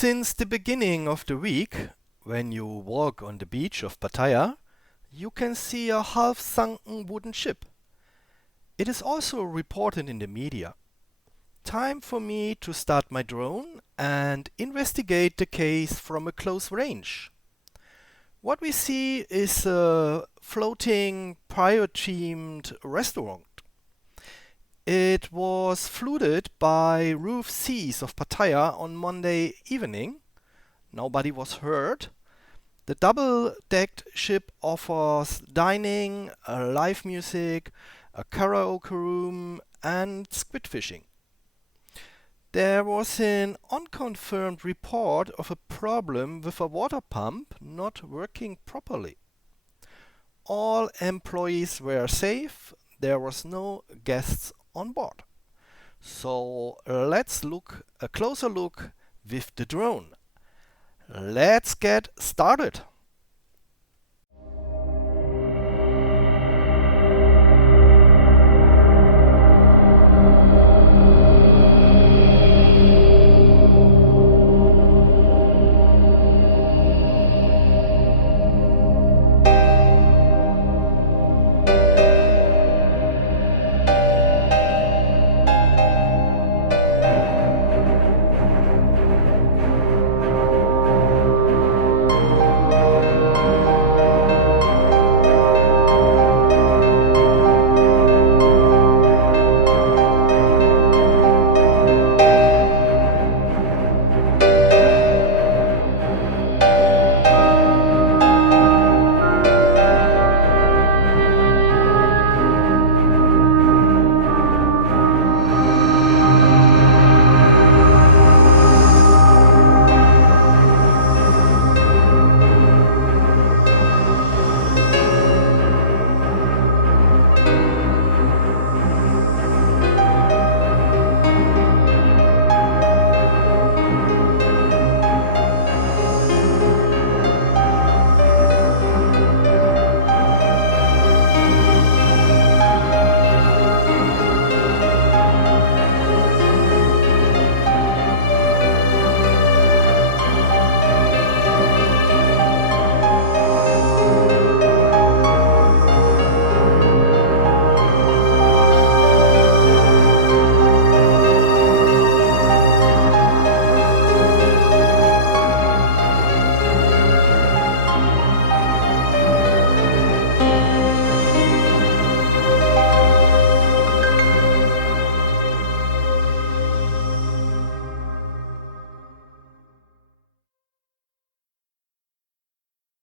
Since the beginning of the week, when you walk on the beach of Pattaya, you can see a half-sunken wooden ship. It is also reported in the media. Time for me to start my drone and investigate the case from a close range. What we see is a floating pirate-themed restaurant. It was flooded by roof seas of Pattaya on Monday evening. Nobody was hurt. The double-decked ship offers dining, live music, a karaoke room, and squid fishing. There was an unconfirmed report of a problem with a water pump not working properly. All employees were safe. There was no guests on board. So let's look a closer look with the drone. Let's get started.